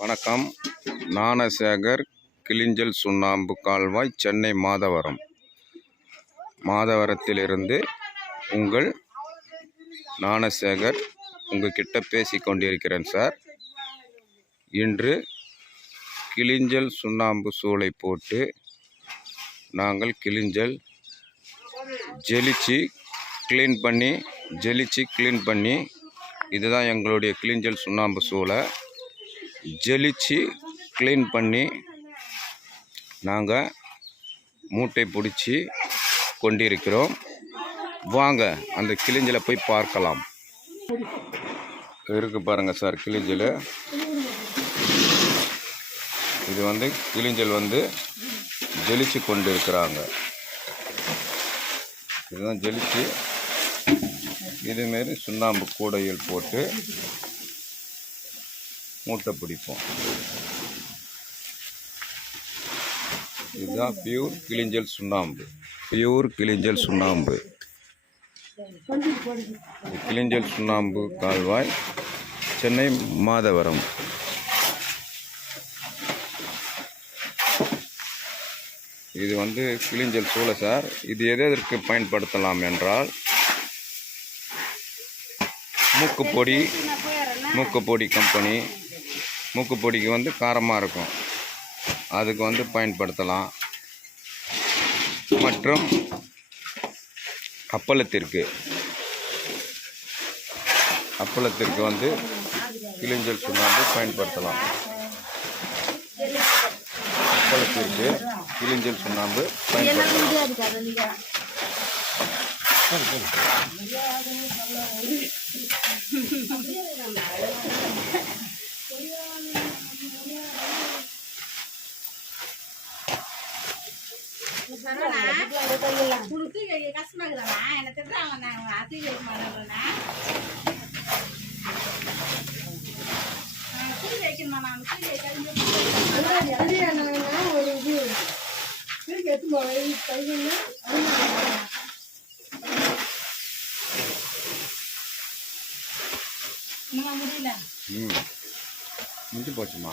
வணக்கம். ஞானசேகர், கிளிஞ்சல் சுண்ணாம்பு கால்வாய், சென்னை மாதவரத்திலிருந்து உங்கள் ஞானசேகர் உங்ககிட்ட பேசிக் கொண்டிருக்கிறேன் சார். இன்று கிளிஞ்சல் சுண்ணாம்பு சூளை போட்டு நாங்கள் கிளிஞ்சல் ஜெலிச்சு க்ளீன் பண்ணி இதுதான் எங்களுடைய கிளிஞ்சல் சுண்ணாம்பு சூளை. ஜெலிச்சு க்ளீன் பண்ணி நாங்கள் மூட்டை பிடிச்சி கொண்டிருக்கிறோம். வாங்க அந்த கிளிஞ்சலை போய் பார்க்கலாம். இருக்கு பாருங்கள் சார் கிளிஞ்சல். இது கிளிஞ்சல் ஜெலிச்சு கொண்டு இருக்கிறாங்க. இதுதான் ஜெலிச்சு இதுமாரி சுண்ணாம்பு கூடையில் போட்டு மூட்டை பிடிப்போம். இதுதான் பியூர் கிளிஞ்சல் சுண்ணாம்பு. கிளிஞ்சல் சுண்ணாம்பு கால்வாய், சென்னை மாதவரம். இது கிளிஞ்சல் சூளை சார். இது எதற்கு பயன்படுத்தலாம் என்றால், மூக்குப்பொடி கம்பெனி மூக்குப்பொடிக்கு காரமாக இருக்கும், அதுக்கு பயன்படுத்தலாம். மற்றும் அப்பளத்திற்கு கிளிஞ்சல் சுண்ணாம்பு பயன்படுத்தலாம். அப்பளத்திற்கு கிளிஞ்சல் சுண்ணாம்பு பயன்படுத்தலாம். முடிஞ்சு போச்சுமா.